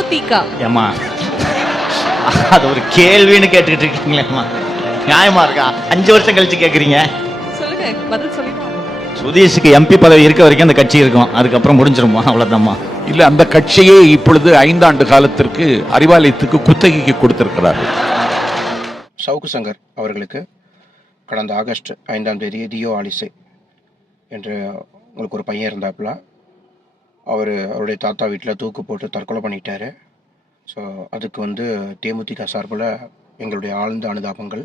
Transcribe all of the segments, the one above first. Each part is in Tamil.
தேமுதிக. ஏம்மா அது ஒரு கேள்வின்னு கேட்டுக்கிட்டு இருக்கீங்களேம்மா, நியாயமா இருக்கா? 5 வருஷம் கழிச்சு கேட்குறீங்க. சொல்லுங்க, பதில் சொல்லிடுவாங்க. சுதீஷுக்கு எம்பி பதவி இருக்க வரைக்கும் அந்த கட்சி இருக்கும், அதுக்கப்புறம் முடிஞ்சிருமா, அவ்வளோதாம்மா. இல்ல, அந்த கட்சியை இப்பொழுது 5 ஆண்டு காலத்திற்கு அறிவாலயத்துக்கு குத்தகைக்கு கொடுத்திருக்கிறார்கள். சவுக்கு சங்கர் அவர்களுக்கு கடந்த ஆகஸ்ட் 5ஆம் தேதி தியோ ஆலிசை என்று உங்களுக்கு ஒரு பையன் இருந்தாப்புல. அவருடைய தாத்தா வீட்டில் தூக்கு போட்டு தற்கொலை பண்ணிட்டாரு. ஸோ அதுக்கு தேமுதிக சார்பில் எங்களுடைய ஆழ்ந்த அனுதாபங்கள்.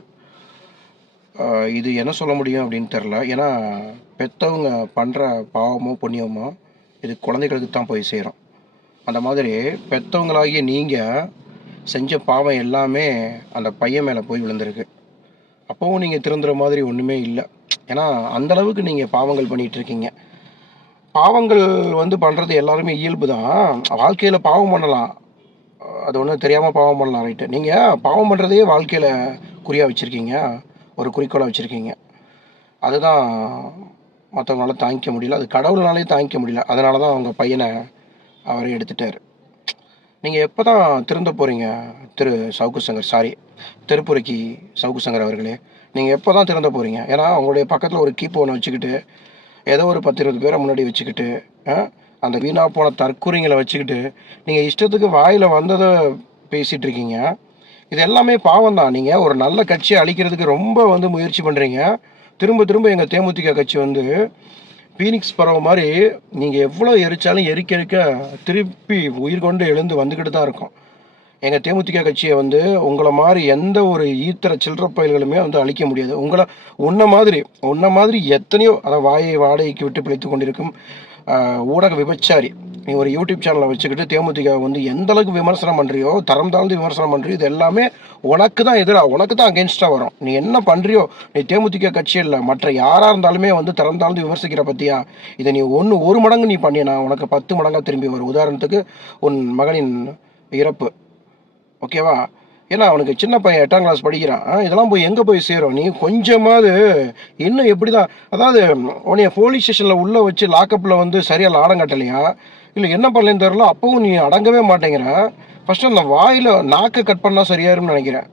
இது என்ன சொல்ல முடியும் அப்படின்னு தெரில. ஏன்னா பெற்றவங்க பண்ணுற பாவமோ புண்ணியமோ இது குழந்தைகளுக்கு தான் போய் சேரும். அந்த மாதிரி பெற்றவங்களாகிய நீங்கள் செஞ்ச பாவம் எல்லாமே அந்த பையன் மேலே போய் விழுந்திருக்கு. அப்போவும் நீங்கள் திருந்துற மாதிரி ஒன்றுமே இல்லை. ஏன்னா அந்தளவுக்கு நீங்கள் பாவங்கள் பண்ணிகிட்ருக்கீங்க. பாவங்கள் பண்ணுறது எல்லாருமே இயல்பு தான். வாழ்க்கையில் பாவம் பண்ணலாம், அது ஒன்றும் தெரியாமல் பாவம் பண்ணலாம், ரைட்டு. நீங்கள் பாவம் பண்ணுறதையே வாழ்க்கையில் குறியாக வச்சுருக்கீங்க, ஒரு குறிக்கோளாக வச்சுருக்கீங்க. அதுதான் மற்றவங்களால தாங்கிக்க முடியல, அது கடவுள்னாலே தாங்கிக்க முடியல. அதனால தான் அவங்க பையனை அவரே எடுத்துட்டார். நீங்கள் எப்போ தான் திருந்த போகிறீங்க திரு சவுக்கு சங்கர், சாரி திருப்புரைக்கு சவுக்கு சங்கர் அவர்களே? நீங்கள் எப்போ தான் திருந்த போகிறீங்க? ஏன்னா உங்களுடைய பக்கத்தில் ஒரு கீப்பு ஒன்று வச்சுக்கிட்டு, ஏதோ ஒரு 10-20 பேரை முன்னாடி வச்சுக்கிட்டு, அந்த வீணாக போன தற்கூறிங்களை வச்சுக்கிட்டு நீங்கள் இஷ்டத்துக்கு வாயில் வந்ததை பேசிகிட்டு இருக்கீங்க. இது எல்லாமே பாவம் தான். நீங்கள் ஒரு நல்ல கட்சியை அழிக்கிறதுக்கு ரொம்ப முயற்சி பண்ணுறீங்க. திரும்ப திரும்ப எங்கள் தேமுதிக கட்சி பீனிக்ஸ் பறவை மாதிரி நீங்கள் எவ்வளோ எரிச்சாலும் எரிக்க திருப்பி உயிர் கொண்டு எழுந்து வந்துக்கிட்டு தான் இருக்கும். எங்கள் தேமுதிக கட்சியை உங்களை மாதிரி எந்த ஒரு ஈத்திர சில்லற பயல்களுமே அழிக்க முடியாது. உன்ன மாதிரி எத்தனையோ அதை வாயை வாடகைக்கு விட்டு பிழைத்து கொண்டிருக்கும் ஊடக விபச்சாரி. நீ ஒரு யூடியூப் சேனலை வச்சுக்கிட்டு தேமுதிக எந்த அளவுக்கு விமர்சனம் பண்ணுறியோ, தரம் தாழ்ந்து விமர்சனம் பண்ணுறியோ, இது எல்லாமே உனக்கு தான் எதிராக, உனக்கு தான் அகேன்ஸ்டாக வரும். நீ என்ன பண்ணுறியோ, நீ தேமுதிக கட்சி இல்லை, மற்ற யாராக இருந்தாலுமே தரம் தாழ்ந்து விமர்சிக்கிற பற்றியா? இதை நீ ஒரு மடங்கு நீ பண்ணினா உனக்கு 10 மடங்காக திரும்பி வரும். உதாரணத்துக்கு உன் மகனின் இறப்பு, ஓகேவா? ஏன்னா அவனுக்கு சின்ன பையன் 8ஆம் கிளாஸ் படிக்கிறான். இதெல்லாம் போய் எங்கே போய் சேரும்? நீ கொஞ்சமாவது இன்னும் எப்படி தான், அதாவது உன்னைய போலீஸ் ஸ்டேஷனில் உள்ளே வச்சு லாக்கப்பில் சரியாக லாடம் கட்டலையா, இல்லை என்ன பண்ணலன்னு தெரில, அப்பவும் நீ அடங்கவே மாட்டேங்கிற. ஃபஸ்ட்டு அந்த வாயில் நாக்கை கட் பண்ணால் சரியாயிரும்னு நினைக்கிறேன்.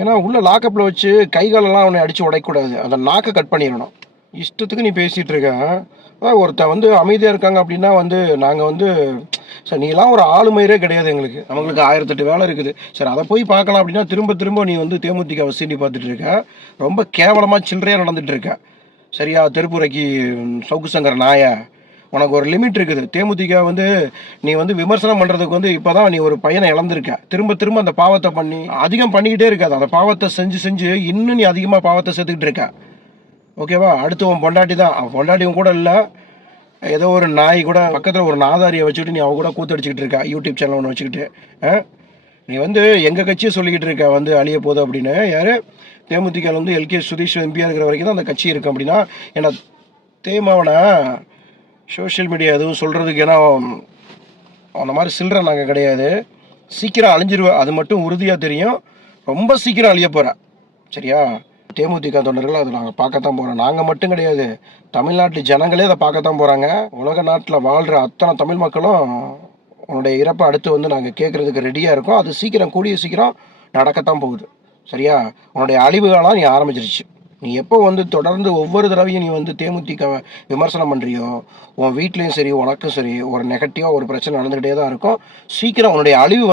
ஏன்னா உள்ள லாக்கப்பில் வச்சு கைகாலெல்லாம் அவனை அடித்து உடைக்கக்கூடாது, அந்த நாக்கை கட் பண்ணிடணும். இஷ்டத்துக்கு நீ பேசிகிட்டு இருக்க. ஒருத்தன் அமைதியாக இருக்காங்க அப்படின்னா நாங்கள் சார் நீலாம் ஒரு ஆளுமையரே கிடையாது எங்களுக்கு. நம்மளுக்கு 1008 வேலை இருக்குது. சரி அதை போய் பார்க்கலாம் அப்படின்னா திரும்ப திரும்ப நீ தேமுதிக சீண்டி பார்த்துட்டு இருக்க. ரொம்ப கேவலமாக சில்லறையாக நடந்துட்டு இருக்க. சரியா? திருப்புரைக்கு சவுக்கு சங்கர் நாய, உனக்கு ஒரு லிமிட் இருக்குது. தேமுதிக நீ விமர்சனம் பண்ணுறதுக்கு இப்போ தான் நீ ஒரு பையனை இழந்திருக்க. திரும்ப திரும்ப அந்த பாவத்தை பண்ணி அதிகம் பண்ணிக்கிட்டே இருக்காது. அந்த பாவத்தை செஞ்சு இன்னும் நீ அதிகமாக பாவத்தை சேர்த்துக்கிட்டு இருக்க. ஓகேவா? அடுத்து உன் பொண்டாட்டி தான். அவன் பொண்டாட்டியும் கூட இல்லை, ஏதோ ஒரு நாய் கூட பக்கத்தில் ஒரு நாதாரியை வச்சுக்கிட்டு நீ அவ கூட கூத்தடிச்சிக்கிட்டு இருக்கா, யூடியூப் சேனல் ஒன்று வச்சுக்கிட்டு. நீ எங்கள் கட்சியை சொல்லிக்கிட்டு இருக்க அழிய போகுது அப்படின்னு. யார்? தேமுதிக எல்கே சுதீஷ் எம்பியாக இருக்கிற வரைக்கும் தான் அந்த கட்சி இருக்கும் அப்படின்னா, ஏன்னா தேமாவனை சோஷியல் மீடியா எதுவும் சொல்கிறதுக்கு, ஏன்னா அந்த மாதிரி சில்லற நாங்கள் கிடையாது. சீக்கிரம் அழிஞ்சிருவேன், அது மட்டும் உறுதியாக தெரியும். ரொம்ப சீக்கிரம் அழிய போகிறேன், சரியா? தேமுதிக தொண்டர்கள் அதை நாங்கள் பார்க்கத்தான் போகிறோம். நாங்கள் மட்டும் கிடையாது, தமிழ்நாட்டு ஜனங்களே அதை பார்க்கத்தான் போகிறாங்க. உலக நாட்டில் வாழ்கிற அத்தனை தமிழ் மக்களும் உன்னுடைய இறப்பை அடுத்து நாங்கள் கேட்குறதுக்கு ரெடியாக இருக்கோம். அது சீக்கிரம், கூடிய சீக்கிரம் நடக்கத்தான் போகுது, சரியா? உன்னுடைய அழிவுகளாக நீ ஆரம்பிச்சிருச்சு. நீ எப்போ தொடர்ந்து ஒவ்வொரு தடவையும் நீ தேமுதிக விமர்சனம் பண்ணுறியோ, உன் வீட்லேயும் சரி உனக்கும் சரி ஒரு நெகட்டிவாக ஒரு பிரச்சனை நடந்துக்கிட்டே தான் இருக்கும். சீக்கிரம் உன்னுடைய அழிவு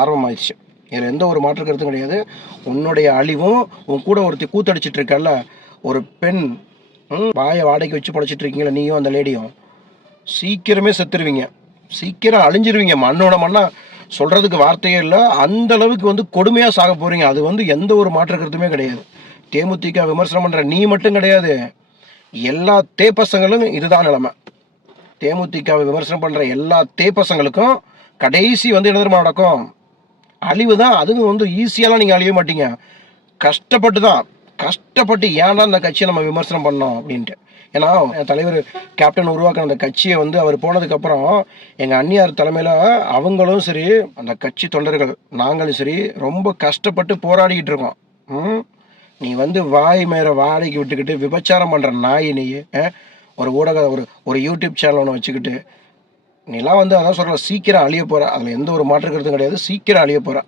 ஆரம்பமாயிடுச்சு. இதில் எந்த ஒரு மாற்று கருத்தும் கிடையாது. உன்னுடைய அழிவும் உன் கூட ஒருத்தி கூத்தடிச்சிட்டு இருக்கல்ல ஒரு பெண், வாயை வாடகைக்கு வச்சு படைச்சிட்டு இருக்கீங்களா நீயும் அந்த லேடியும், சீக்கிரமே செத்துருவீங்க, சீக்கிரம் அழிஞ்சிருவீங்க. மண்ணோட மண்ணா சொல்கிறதுக்கு வார்த்தையே இல்லை. அந்த அளவுக்கு கொடுமையாக சாக போகிறீங்க. அது எந்த ஒரு மாற்று கருத்துமே கிடையாது. தேமுதிக விமர்சனம் பண்ணுற நீ மட்டும் கிடையாது, எல்லா தேப்பசங்களும் இதுதான் நிலைமை. தேமுதிக விமர்சனம் பண்ணுற எல்லா தேப்பசங்களுக்கும் கடைசி என்ன தெரியுமா நடக்கும்? அழிவு தான். அதுவும் ஈஸியாலாம் நீங்கள் அழிய மாட்டீங்க, கஷ்டப்பட்டு ஏன்னா அந்த கட்சியை நம்ம விமர்சனம் பண்ணோம் அப்படின்ட்டு. ஏன்னா என் தலைவர் கேப்டன் உருவாக்கின அந்த கட்சியை அவர் போனதுக்கப்புறம் எங்கள் அண்ணியார் தலைமையில் அவங்களும் சரி, அந்த கட்சி தொண்டர்கள் நாங்களும் சரி ரொம்ப கஷ்டப்பட்டு போராடிக்கிட்டு இருக்கோம். நீ வாய் மேற வாடகைக்கு விட்டுக்கிட்டு விபச்சாரம் பண்ணுற நாய் நீ, ஒரு ஊடக ஒரு யூடியூப் சேனல் ஒன்று வச்சுக்கிட்டு நிலா வந்து அதான் சொல்கிறேன், சீக்கிரம் அழிய போகிறா. அதில் எந்த ஒரு மாற்று கருத்தும் கிடையாது. சீக்கிரம் அழிய போகிறா.